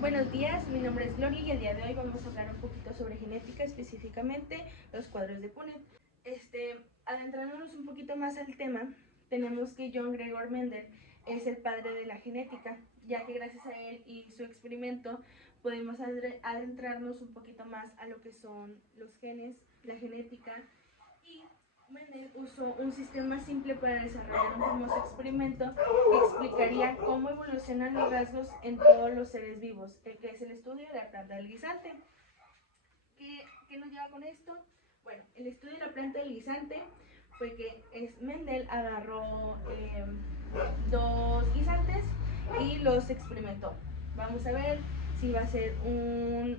Buenos días, mi nombre es Gloria y el día de hoy vamos a hablar un poquito sobre genética, específicamente los cuadros de Punnett. Adentrándonos un poquito más al tema, tenemos que John Gregor Mendel es el padre de la genética, ya que gracias a él y su experimento podemos adentrarnos un poquito más a lo que son los genes, la genética, y Mendel usó un sistema simple para desarrollar un famoso experimento que explicaría cómo evolucionan los rasgos en todos los seres vivos, que es el estudio de la planta del guisante. ¿Qué nos lleva con esto? Bueno, el estudio de la planta del guisante fue que Mendel agarró dos guisantes y los experimentó. Vamos a ver si va a ser un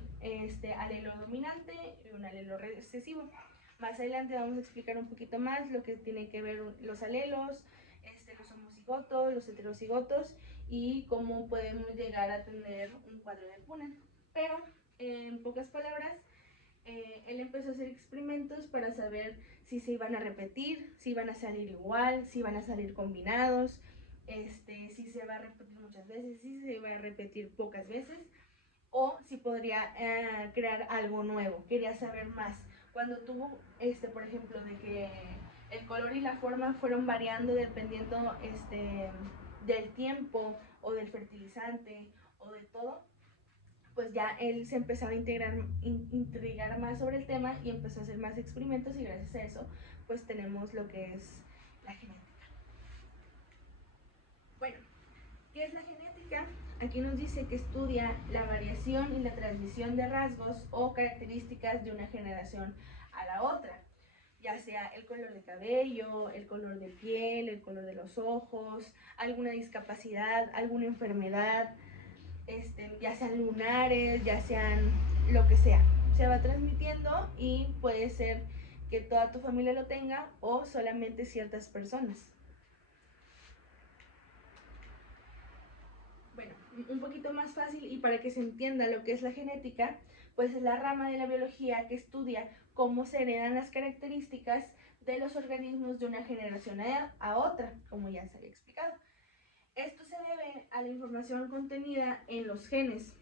alelo dominante y un alelo recesivo. Más adelante vamos a explicar un poquito más lo que tienen que ver los alelos, los homocigotos, los heterocigotos y cómo podemos llegar a tener un cuadro de Punnett. Pero en pocas palabras, él empezó a hacer experimentos para saber si se iban a repetir, si iban a salir igual, si iban a salir combinados, si se va a repetir muchas veces, si se va a repetir pocas veces, o si podría crear algo nuevo. Quería saber más. Cuando tuvo, por ejemplo, de que el color y la forma fueron variando dependiendo del tiempo o del fertilizante o de todo, pues ya él se empezaba a intrigar más sobre el tema y empezó a hacer más experimentos y gracias a eso pues tenemos lo que es la genética. Bueno, ¿qué es la genética? Aquí nos dice que estudia la variación y la transmisión de rasgos o características de una generación a la otra, ya sea el color de cabello, el color de piel, el color de los ojos, alguna discapacidad, alguna enfermedad, ya sean lunares, ya sean lo que sea. Se va transmitiendo y puede ser que toda tu familia lo tenga o solamente ciertas personas. Bueno, un poquito más fácil y para que se entienda lo que es la genética, pues es la rama de la biología que estudia cómo se heredan las características de los organismos de una generación a otra, como ya se había explicado. Esto se debe a la información contenida en los genes,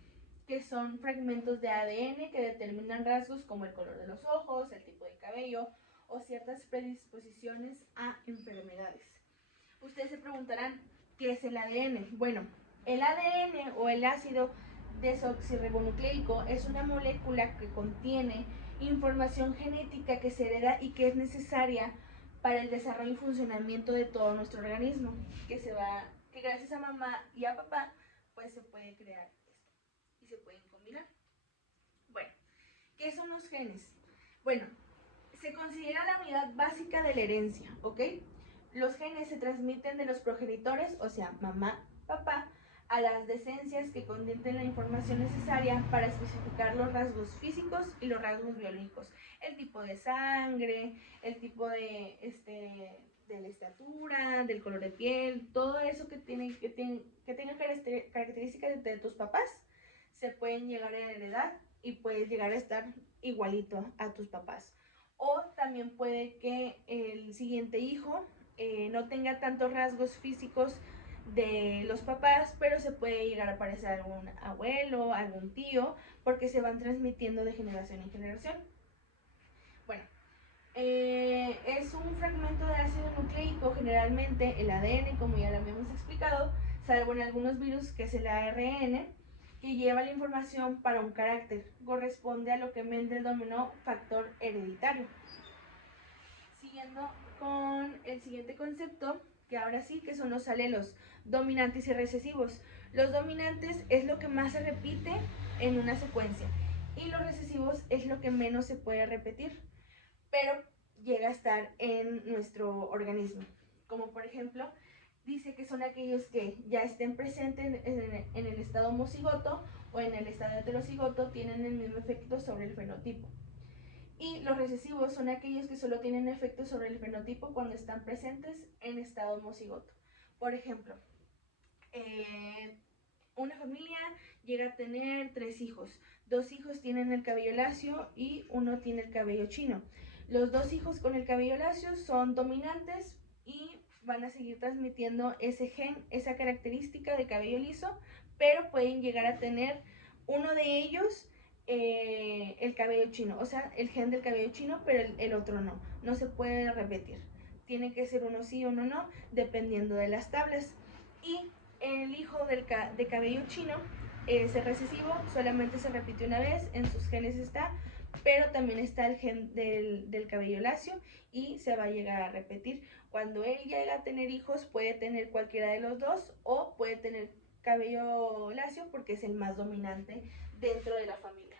que son fragmentos de ADN que determinan rasgos como el color de los ojos, el tipo de cabello o ciertas predisposiciones a enfermedades. Ustedes se preguntarán, ¿qué es el ADN? Bueno, el ADN o el ácido desoxirribonucleico es una molécula que contiene información genética que se hereda y que es necesaria para el desarrollo y funcionamiento de todo nuestro organismo, que gracias a mamá y a papá, pues se puede crear esto y se pueden combinar. Bueno, ¿qué son los genes? Bueno, se considera la unidad básica de la herencia, ¿ok? Los genes se transmiten de los progenitores, o sea, mamá, papá, a las descendientes que contienen la información necesaria para especificar los rasgos físicos y los rasgos biológicos. El tipo de sangre, el tipo de la estatura, del color de piel, todo eso que tenga características de tus papás, se pueden llegar a heredar y puedes llegar a estar igualito a tus papás. O también puede que el siguiente hijo no tenga tantos rasgos físicos de los papás, pero se puede llegar a parecer a algún abuelo, algún tío, porque se van transmitiendo de generación en generación. Bueno, es un fragmento de ácido nucleico, generalmente el ADN, como ya lo habíamos explicado, salvo en algunos virus que es el ARN, que lleva la información para un carácter. Corresponde a lo que Mendel denominó factor hereditario. Siguiendo con el siguiente concepto, que ahora sí, que son los alelos dominantes y recesivos. Los dominantes es lo que más se repite en una secuencia y los recesivos es lo que menos se puede repetir, pero llega a estar en nuestro organismo. Como por ejemplo, dice que son aquellos que ya estén presentes en el estado homocigoto o en el estado heterocigoto, tienen el mismo efecto sobre el fenotipo. Y los recesivos son aquellos que solo tienen efecto sobre el fenotipo cuando están presentes en estado homocigoto. Por ejemplo, una familia llega a tener 3 hijos. 2 hijos tienen el cabello lacio y 1 tiene el cabello chino. Los 2 hijos con el cabello lacio son dominantes y van a seguir transmitiendo ese gen, esa característica de cabello liso, pero pueden llegar a tener Uno de ellos el cabello chino, o sea, el gen del cabello chino, pero el otro no. No se puede repetir. Tiene que ser uno sí, uno no, dependiendo de las tablas. Y el hijo de cabello chino es recesivo, solamente se repite una vez, en sus genes está, pero también está el gen del cabello lacio y se va a llegar a repetir. Cuando él llega a tener hijos, puede tener cualquiera de los dos o puede tener cabello lacio porque es el más dominante dentro de la familia.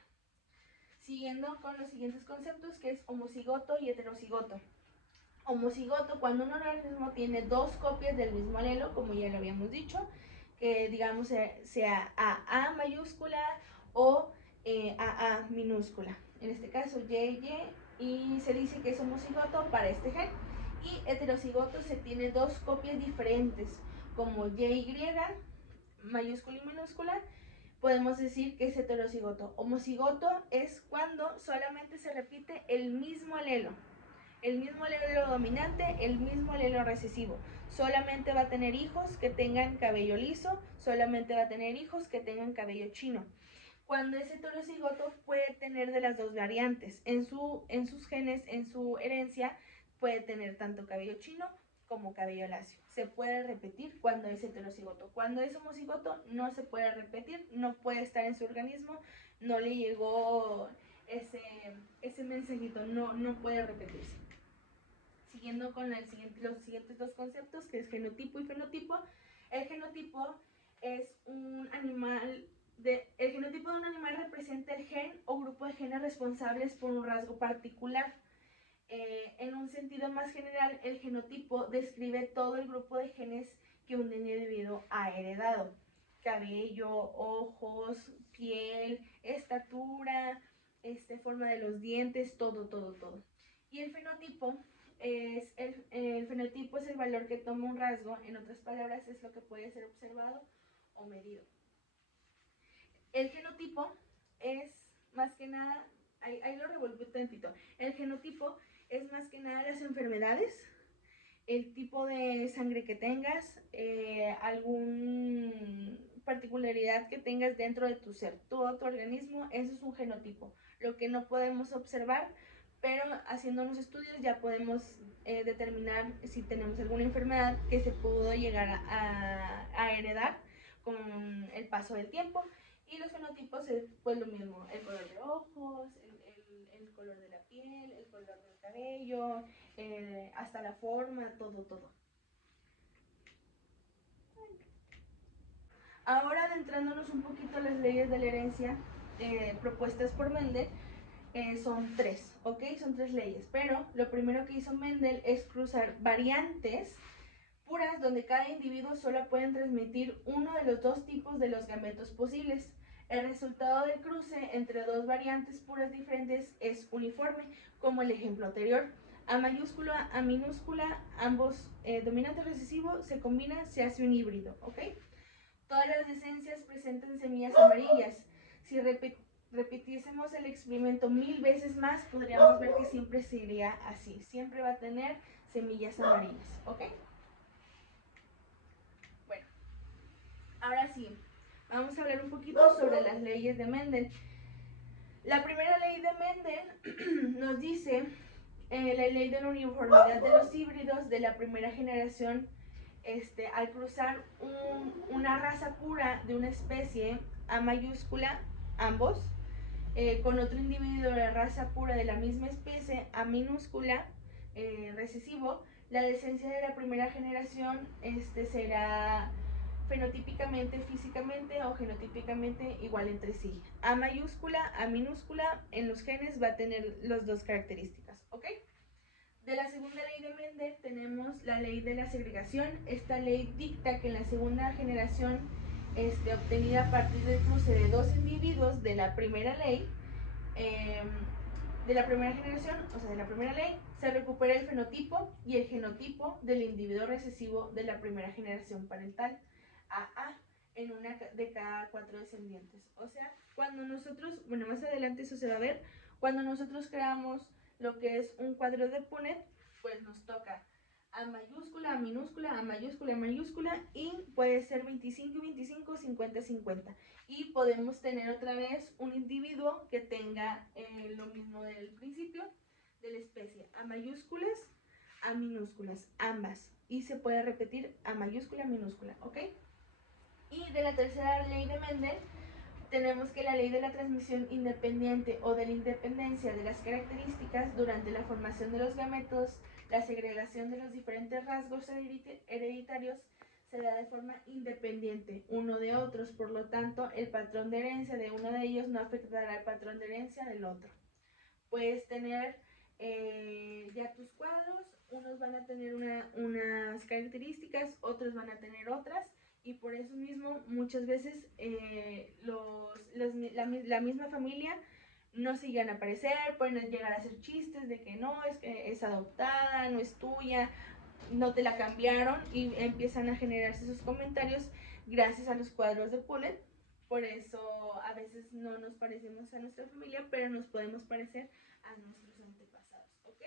Siguiendo con los siguientes conceptos, que es homocigoto y heterocigoto. Homocigoto, cuando un organismo tiene dos copias del mismo alelo, como ya lo habíamos dicho, que digamos sea AA mayúscula o AA minúscula. En este caso YY, y se dice que es homocigoto para este gen. Y heterocigoto se tiene dos copias diferentes, como YY mayúscula y minúscula. Podemos decir que es heterocigoto. Homocigoto es cuando solamente se repite el mismo alelo dominante, el mismo alelo recesivo. Solamente va a tener hijos que tengan cabello liso, solamente va a tener hijos que tengan cabello chino. Cuando es heterocigoto puede tener de las dos variantes. En sus genes, en su herencia, puede tener tanto cabello chino como cabello lacio. Se puede repetir cuando es heterocigoto. Cuando es homocigoto no se puede repetir, no puede estar en su organismo, no le llegó ese mensajito, no puede repetirse. Siguiendo con los siguientes dos conceptos, que es genotipo y fenotipo. El genotipo es un animal el genotipo de un animal representa el gen o grupo de genes responsables por un rasgo particular. En un sentido más general, el genotipo describe todo el grupo de genes que un individuo ha heredado: cabello, ojos, piel, estatura, forma de los dientes, todo. Y el fenotipo el fenotipo es el valor que toma un rasgo, en otras palabras, es lo que puede ser observado o medido. El genotipo es más que nada, ahí lo revuelvo tantito, el genotipo es más que nada las enfermedades, el tipo de sangre que tengas, alguna particularidad que tengas dentro de tu ser, todo tu organismo, eso es un genotipo. Lo que no podemos observar, pero haciendo unos estudios ya podemos determinar si tenemos alguna enfermedad que se pudo llegar a heredar con el paso del tiempo. Y los fenotipos es pues lo mismo: el color de ojos, el color de la piel, el color del cabello, hasta la forma, todo. Ahora, adentrándonos un poquito a las leyes de la herencia propuestas por Mendel, son tres, ¿ok? Son tres leyes, pero lo primero que hizo Mendel es cruzar variantes puras donde cada individuo solo puede transmitir uno de los dos tipos de los gametos posibles. El resultado del cruce entre dos variantes puras diferentes es uniforme, como el ejemplo anterior. A mayúscula, a minúscula, ambos dominante recesivo se combinan, se hace un híbrido, ¿ok? Todas las esencias presentan semillas amarillas. Si repitiésemos el experimento 1000 veces más, podríamos ver que siempre sería así. Siempre va a tener semillas amarillas, ¿ok? Bueno, ahora sí, vamos a hablar un poquito sobre las leyes de Mendel. La primera ley de Mendel nos dice la ley de la uniformidad de los híbridos de la primera generación. Al cruzar una raza pura de una especie, A mayúscula, ambos, con otro individuo de la raza pura de la misma especie, A minúscula, recesivo, la descendencia de la primera generación será fenotípicamente, físicamente o genotípicamente igual entre sí. A mayúscula, A minúscula, en los genes va a tener las dos características, ¿ok? De la segunda ley de Mendel tenemos la ley de la segregación. Esta ley dicta que en la segunda generación obtenida a partir del cruce de dos individuos de la primera ley, de la primera generación, o sea, de la primera ley, se recupera el fenotipo y el genotipo del individuo recesivo de la primera generación parental, AA, en una de cada 4 descendientes. O sea, cuando nosotros, bueno, más adelante eso se va a ver, cuando nosotros creamos lo que es un cuadro de Punnett, pues nos toca A mayúscula, A minúscula, A mayúscula, A mayúscula, y puede ser 25 y 25, 50, 50. Y podemos tener otra vez un individuo que tenga lo mismo del principio de la especie, A mayúsculas, A minúsculas, ambas. Y se puede repetir A mayúscula, minúscula, ¿ok? Y de la tercera ley de Mendel tenemos que la ley de la transmisión independiente o de la independencia de las características durante la formación de los gametos, la segregación de los diferentes rasgos hereditarios se da de forma independiente uno de otros, por lo tanto el patrón de herencia de uno de ellos no afectará al patrón de herencia del otro. Puedes tener ya tus cuadros, unos van a tener unas características, otros van a tener otras, y por eso mismo muchas veces la misma familia no se llegan a parecer, pueden llegar a hacer chistes de que no, es que es adoptada, no es tuya, no te la cambiaron, y empiezan a generarse esos comentarios gracias a los cuadros de Punnett. Por eso a veces no nos parecemos a nuestra familia, pero nos podemos parecer a nuestros antepasados, ¿ok?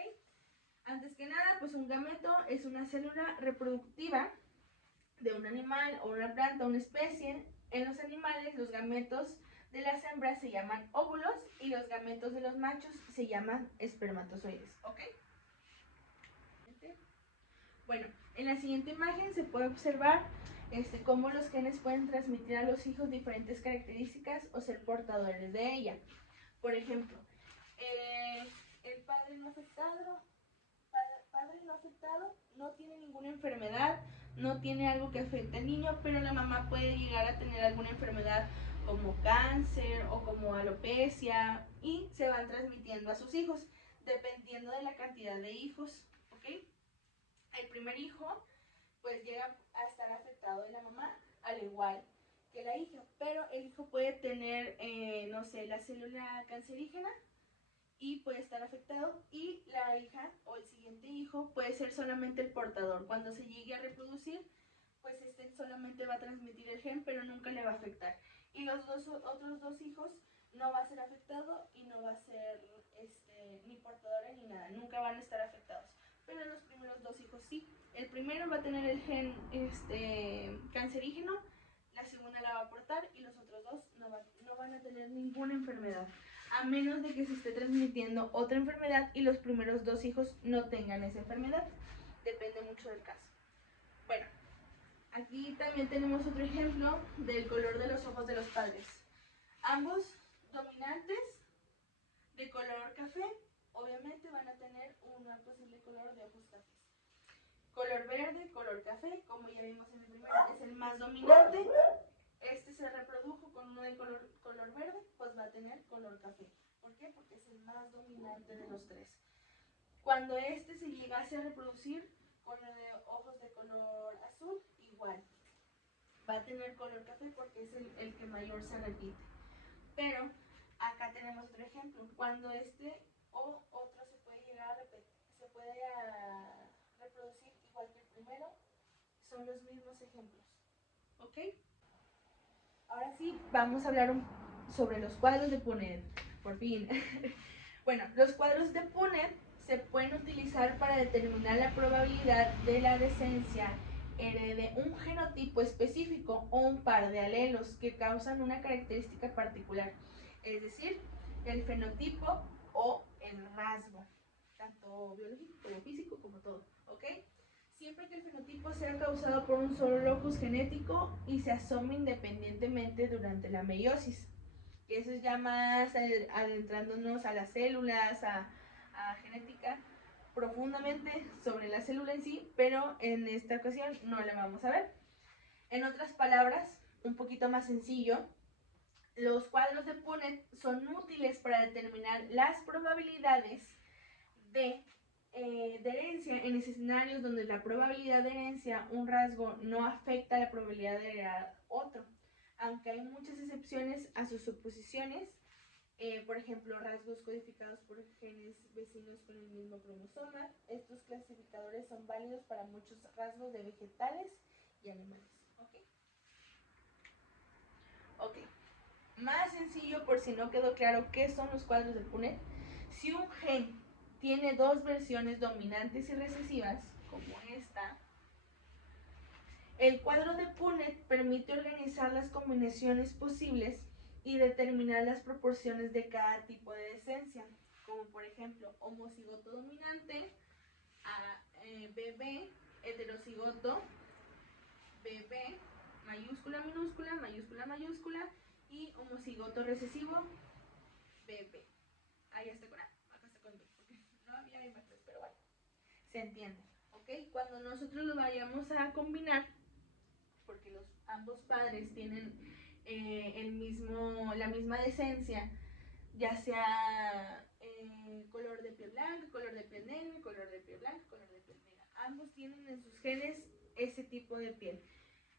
Antes que nada, pues un gameto es una célula reproductiva de un animal o una planta, una especie. En los animales, los gametos de las hembras se llaman óvulos y los gametos de los machos se llaman espermatozoides, ¿ok? Bueno, en la siguiente imagen se puede observar cómo los genes pueden transmitir a los hijos diferentes características o ser portadores de ella. Por ejemplo, el padre no afectado no tiene ninguna enfermedad, no tiene algo que afecte al niño, pero la mamá puede llegar a tener alguna enfermedad como cáncer o como alopecia, y se van transmitiendo a sus hijos dependiendo de la cantidad de hijos, ¿ok? El primer hijo pues llega a estar afectado de la mamá al igual que la hija, pero el hijo puede tener, no sé, la célula cancerígena y puede estar afectado, y la hija o el siguiente hijo puede ser solamente el portador. Cuando se llegue a reproducir, pues solamente va a transmitir el gen, pero nunca le va a afectar. Y los otros dos hijos no va a ser afectado y no va a ser ni portador ni nada, nunca van a estar afectados. Pero los primeros dos hijos sí. El primero va a tener el gen cancerígeno, la segunda la va a aportar, y los otros dos no van a tener ninguna enfermedad, a menos de que se esté transmitiendo otra enfermedad y los primeros dos hijos no tengan esa enfermedad. Depende mucho del caso. Bueno, aquí también tenemos otro ejemplo del color de los ojos de los padres. Ambos dominantes de color café, obviamente van a tener un posible color de ojos cafés. Color verde, color café, como ya vimos en el primero, es el más dominante. Este se reprodujo con uno de color verde, pues va a tener color café. ¿Por qué? Porque es el más dominante de los tres. Cuando este se llegase a reproducir con lo de ojos de color azul, igual va a tener color café porque es el que mayor se repite. Pero acá tenemos otro ejemplo. Cuando este o otro se puede llegar a repetir, se puede reproducir igual que el primero, son los mismos ejemplos. ¿Ok? Ahora sí, vamos a hablar sobre los cuadros de Punnett, por fin. Bueno, los cuadros de Punnett se pueden utilizar para determinar la probabilidad de la descendencia herede un genotipo específico o un par de alelos que causan una característica particular, es decir, el fenotipo o el rasgo, tanto biológico como físico como todo, ¿ok? Siempre que el fenotipo sea causado por un solo locus genético y se asome independientemente durante la meiosis. Y eso es ya más adentrándonos a las células, a genética profundamente sobre la célula en sí, pero en esta ocasión no la vamos a ver. En otras palabras, un poquito más sencillo, los cuadros de Punnett son útiles para determinar las probabilidades de herencia en escenarios donde la probabilidad de herencia, un rasgo, no afecta la probabilidad de heredar otro, aunque hay muchas excepciones a sus suposiciones, por ejemplo, rasgos codificados por genes vecinos con el mismo cromosoma. Estos clasificadores son válidos para muchos rasgos de vegetales y animales. Ok. Más sencillo, por si no quedó claro qué son los cuadros de Punnett. Si un gen tiene dos versiones dominantes y recesivas, como esta. El cuadro de Punnett permite organizar las combinaciones posibles y determinar las proporciones de cada tipo de descendencia, como por ejemplo homocigoto dominante, BB, heterocigoto, BB, mayúscula, minúscula, mayúscula, mayúscula, y homocigoto recesivo, BB. Ahí está con A, acá está con B, porque no había imágenes, pero bueno, se entiende, ¿ok? Cuando nosotros lo vayamos a combinar, porque ambos padres tienen la misma decencia, ya sea color de piel blanca, color de piel negra, color de piel blanca, color de piel negra. Ambos tienen en sus genes ese tipo de piel.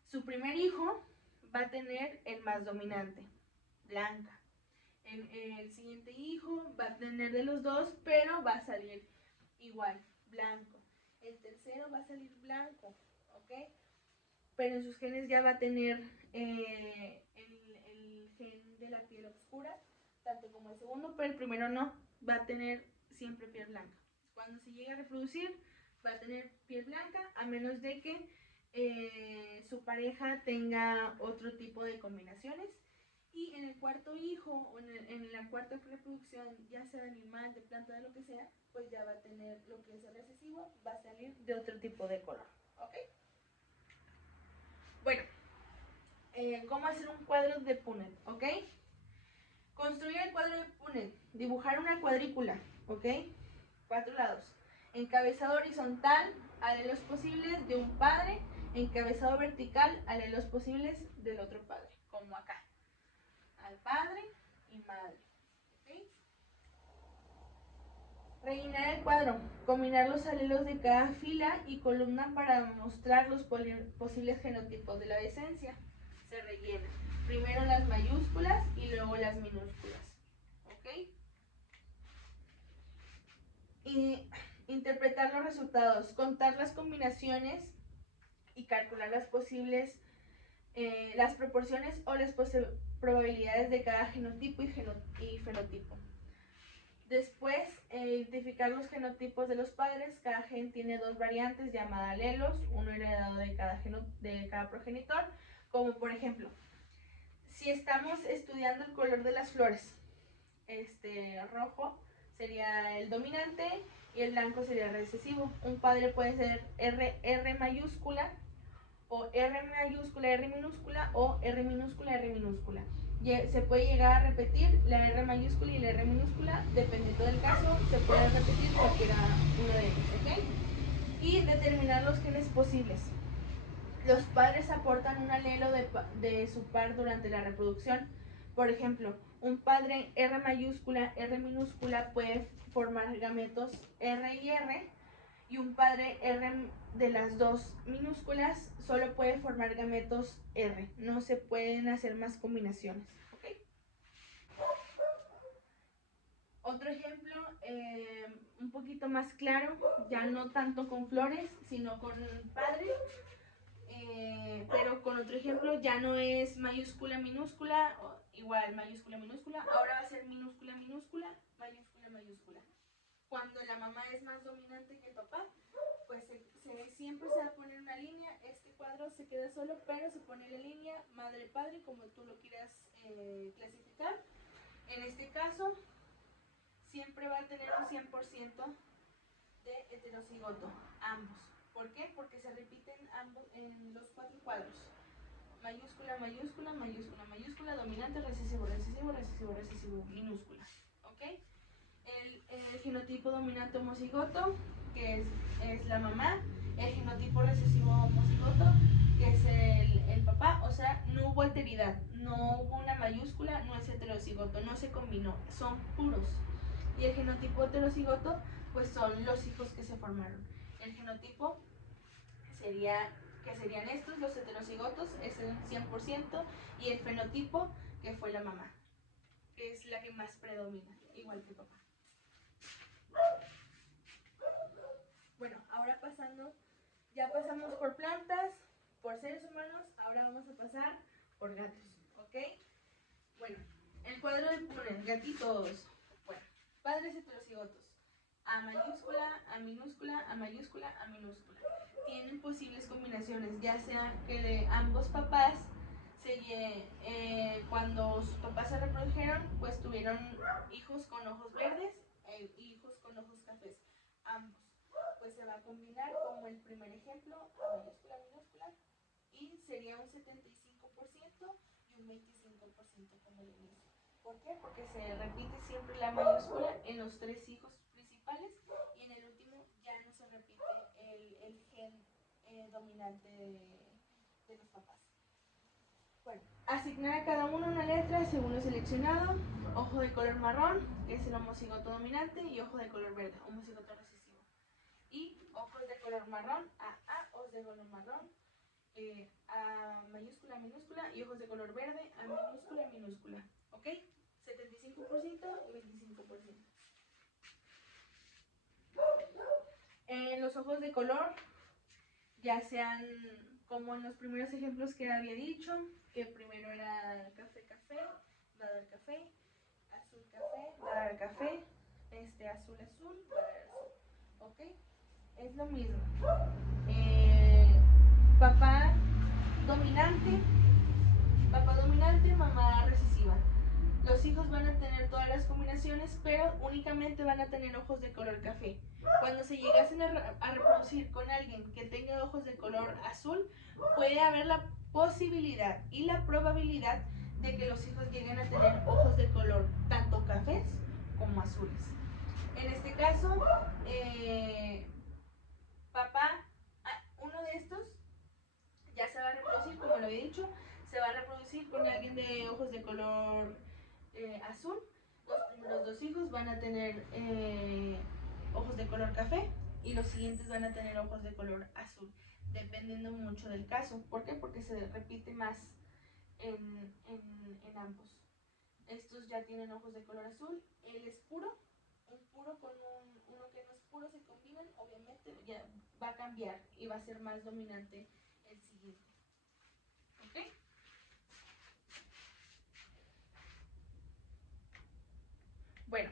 Su primer hijo va a tener el más dominante, blanca. El siguiente hijo va a tener de los dos, pero va a salir igual, blanco. El tercero va a salir blanco, ¿ok? Pero en sus genes ya va a tener el gen de la piel oscura, tanto como el segundo, pero el primero no, va a tener siempre piel blanca. Cuando se llegue a reproducir, va a tener piel blanca, a menos de que su pareja tenga otro tipo de combinaciones. Y en el cuarto hijo, o en la cuarta reproducción, ya sea de animal, de planta, de lo que sea, pues ya va a tener lo que es el recesivo, va a salir de otro tipo de color, ¿ok? Bueno, ¿cómo hacer un cuadro de Punnett? ¿Ok? Construir el cuadro de Punnett. Dibujar una cuadrícula, ¿ok? 4 lados. Encabezado horizontal, alelos posibles de un padre. Encabezado vertical, alelos posibles del otro padre, como acá. Al padre y madre, ¿ok? Rellenar el cuadro. Combinar los alelos de cada fila y columna para mostrar los posibles genotipos de la descendencia. Se rellena. Primero las mayúsculas y luego las minúsculas. ¿Ok? Y interpretar los resultados. Contar las combinaciones y calcular las posibles, las proporciones o las probabilidades de cada genotipo y fenotipo. Después, identificar los genotipos de los padres. Cada gen tiene 2 variantes llamadas alelos, uno heredado de cada progenitor, como por ejemplo, si estamos estudiando el color de las flores, rojo sería el dominante y el blanco sería el recesivo. Un padre puede ser R mayúscula, o R mayúscula, R minúscula, o R minúscula, R minúscula. Se puede llegar a repetir la R mayúscula y la R minúscula, dependiendo del caso, se puede repetir cualquiera uno de ellos, ¿ok? Y determinar los genes posibles. Los padres aportan un alelo de su par durante la reproducción. Por ejemplo, un padre R mayúscula, R minúscula puede formar gametos R y R, y un padre R de las dos minúsculas solo puede formar gametos R. No se pueden hacer más combinaciones, ¿ok? Otro ejemplo, un poquito más claro, ya no tanto con flores, sino con padres. Pero con otro ejemplo, ya no es mayúscula, minúscula, igual mayúscula, minúscula, ahora va a ser minúscula, minúscula, mayúscula, mayúscula. Cuando la mamá es más dominante que el papá, pues siempre se va a poner una línea, este cuadro se queda solo, pero se pone la línea madre-padre, como tú lo quieras clasificar. En este caso, siempre va a tener un 100% de heterocigoto, ambos. ¿Por qué? Porque se repiten ambos en los 4 cuadros. Mayúscula, mayúscula, mayúscula, mayúscula, dominante, recesivo, recesivo, recesivo, recesivo, minúscula. ¿Ok? El genotipo dominante homocigoto, que es la mamá. El genotipo recesivo homocigoto, que es el papá. O sea, no hubo alteridad, no hubo una mayúscula, no es heterocigoto, no se combinó, son puros. Y el genotipo heterocigoto, pues son los hijos que se formaron. El genotipo serían estos, los heterocigotos, es el 100%, y el fenotipo, que fue la mamá, que es la que más predomina, igual que el papá. Bueno, ahora ya pasamos por plantas, por seres humanos, ahora vamos a pasar por gatos, ¿ok? Bueno, el cuadro de Punnett, gatitos. Bueno, padres heterocigotos. A mayúscula, A minúscula, A mayúscula, A minúscula. Tienen posibles combinaciones, ya sea que ambos papás cuando sus papás se reprodujeron, pues tuvieron hijos con ojos verdes e hijos con ojos cafés. Ambos. Pues se va a combinar como el primer ejemplo, A mayúscula, minúscula, y sería un 75% y un 25% como el inicio. ¿Por qué? Porque se repite siempre la mayúscula en los tres hijos principales y en el último ya no se repite el gen dominante de los papás. Bueno, asignar a cada uno una letra según lo seleccionado. Ojo de color marrón, que es el homocigoto dominante, y ojo de color verde, homocigoto recesivo. Y ojos de color marrón, ojos de color marrón, A mayúscula, minúscula, y ojos de color verde, A minúscula, minúscula. ¿Ok? 75% y 25%. En los ojos de color, ya sean como en los primeros ejemplos que había dicho, que primero era café, café, va a dar café, azul, café, va a dar café, azul, azul, va a dar azul. ¿Ok? Es lo mismo. Papá dominante, mamá recesiva. Los hijos van a tener todas las combinaciones, pero únicamente van a tener ojos de color café. Cuando se llegasen a reproducir con alguien que tenga ojos de color azul, puede haber la posibilidad y la probabilidad de que los hijos lleguen a tener ojos de color tanto cafés como azules. En este caso, uno de estos ya se va a reproducir, como lo he dicho, se va a reproducir con alguien de ojos de color azul. Los primeros dos hijos van a tener ojos de color café y los siguientes van a tener ojos de color azul, dependiendo mucho del caso. ¿Por qué? Porque se repite más en ambos. Estos ya tienen ojos de color azul. Él es puro. Un puro con uno que no es puro se combinan, obviamente ya va a cambiar y va a ser más dominante el siguiente. ¿Ok? Bueno,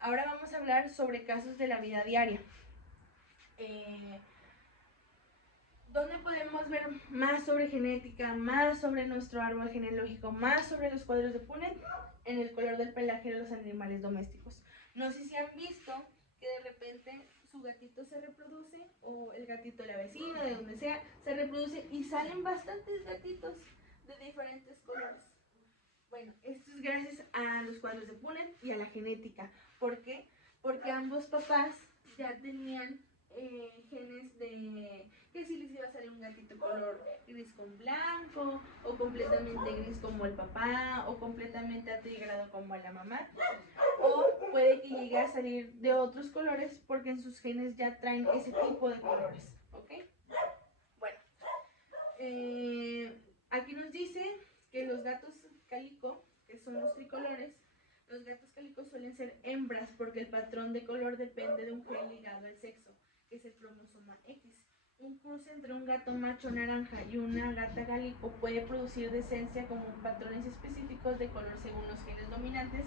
ahora vamos a hablar sobre casos de la vida diaria. ¿Dónde podemos ver más sobre genética, más sobre nuestro árbol genealógico, más sobre los cuadros de Punnett? En el color del pelaje de los animales domésticos. No sé si han visto que de repente su gatito se reproduce, o el gatito de la vecina, de donde sea, se reproduce y salen bastantes gatitos de diferentes colores. Bueno, esto es gracias a los cuadros de Punnett y a la genética. ¿Por qué? Porque ambos papás ya tenían genes de que si les iba a salir un gatito color gris con blanco, o completamente gris como el papá, o completamente atigrado como la mamá, o puede que llegue a salir de otros colores porque en sus genes ya traen ese tipo de colores. ¿Ok? Bueno, aquí nos dice que los gatos calico, que son los tricolores, los gatos calicos suelen ser hembras porque el patrón de color depende de un gen ligado al sexo, que es el cromosoma X. Un cruce entre un gato macho naranja y una gata calico puede producir descendencia con patrones específicos de color según los genes dominantes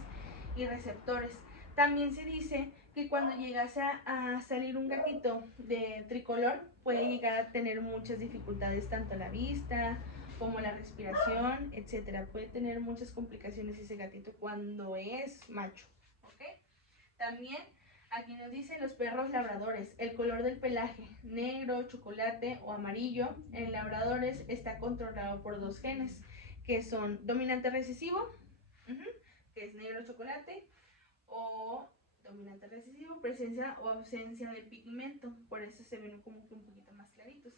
y receptores. También se dice que cuando llegase a salir un gatito de tricolor, puede llegar a tener muchas dificultades, tanto a la vista como la respiración, etcétera. Puede tener muchas complicaciones ese gatito cuando es macho. ¿Ok? También aquí nos dicen los perros labradores, el color del pelaje, negro, chocolate o amarillo, en labradores está controlado por dos genes, que son dominante recesivo, que es negro chocolate, o dominante recesivo, presencia o ausencia de pigmento, por eso se ven como que un poquito más claritos.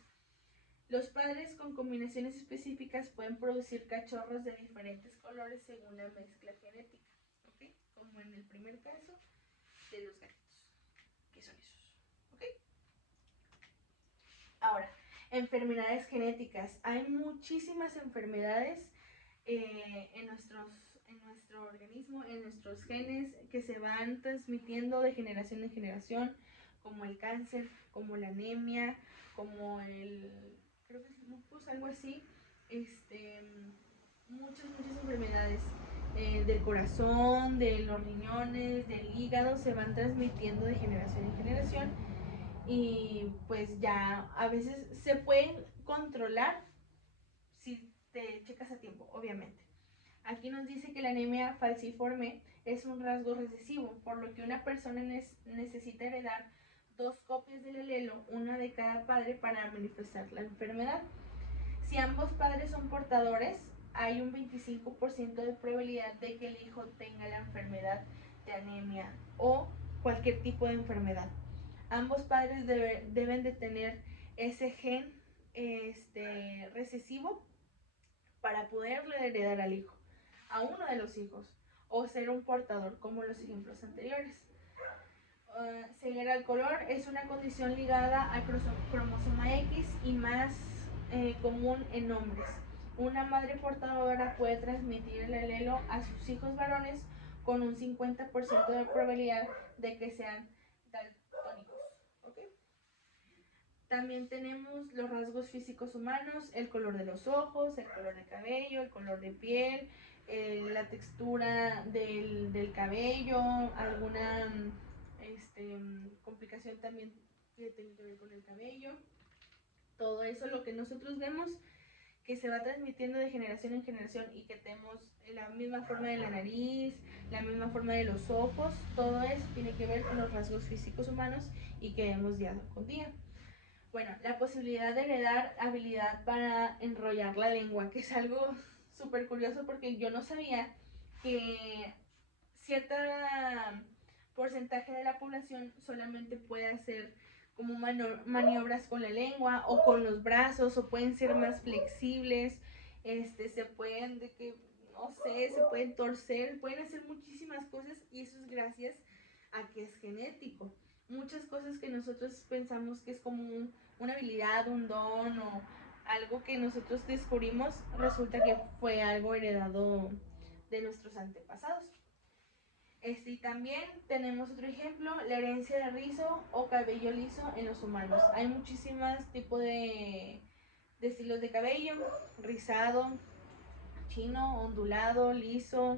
Los padres con combinaciones específicas pueden producir cachorros de diferentes colores según la mezcla genética, ¿ok? Como en el primer caso de los gatitos, que son esos, ¿ok? Ahora, enfermedades genéticas. Hay muchísimas enfermedades en nuestro organismo, en nuestros genes, que se van transmitiendo de generación en generación, como el cáncer, como la anemia, como creo que es lupus, algo así, muchas enfermedades del corazón, de los riñones, del hígado, se van transmitiendo de generación en generación y pues ya a veces se pueden controlar si te checas a tiempo, obviamente. Aquí nos dice que la anemia falciforme es un rasgo recesivo, por lo que una persona necesita heredar 2 copias del alelo, una de cada padre, para manifestar la enfermedad. Si ambos padres son portadores, hay un 25% de probabilidad de que el hijo tenga la enfermedad de anemia o cualquier tipo de enfermedad. Ambos padres deben de tener ese gen recesivo para poderle heredar al hijo, a uno de los hijos, o ser un portador, como los ejemplos anteriores. Ceguera al color es una condición ligada al cromosoma X y más común en hombres. Una madre portadora puede transmitir el alelo a sus hijos varones con un 50% de probabilidad de que sean daltónicos. ¿Okay? También tenemos los rasgos físicos humanos, el color de los ojos, el color de cabello, el color de piel, la textura del cabello, alguna complicación también que tiene que ver con el cabello. Todo eso, lo que nosotros vemos que se va transmitiendo de generación en generación y que tenemos la misma forma de la nariz, la misma forma de los ojos, todo eso tiene que ver con los rasgos físicos humanos y que vemos día con día. Bueno, la posibilidad de heredar habilidad para enrollar la lengua, que es algo súper curioso porque yo no sabía que cierto porcentaje de la población solamente puede hacer como maniobras con la lengua o con los brazos, o pueden ser más flexibles, se pueden, no sé, se pueden torcer, pueden hacer muchísimas cosas, y eso es gracias a que es genético. Muchas cosas que nosotros pensamos que es como una habilidad, un don o algo que nosotros descubrimos, resulta que fue algo heredado de nuestros antepasados. Y también tenemos otro ejemplo, la herencia de rizo o cabello liso en los humanos. Hay muchísimos tipos de estilos de cabello: rizado, chino, ondulado, liso,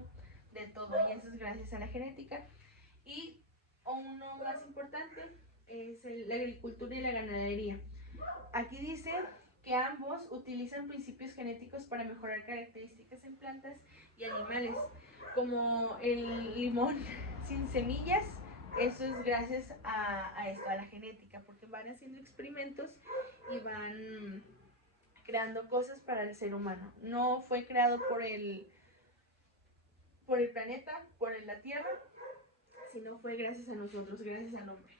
de todo, y eso es gracias a la genética. Y uno más importante es la agricultura y la ganadería. Aquí dice que ambos utilizan principios genéticos para mejorar características en plantas y animales, como el limón sin semillas. Eso es gracias a esto, a la genética, porque van haciendo experimentos y van creando cosas para el ser humano. No fue creado por el planeta, por la Tierra, sino fue gracias a nosotros, gracias al hombre.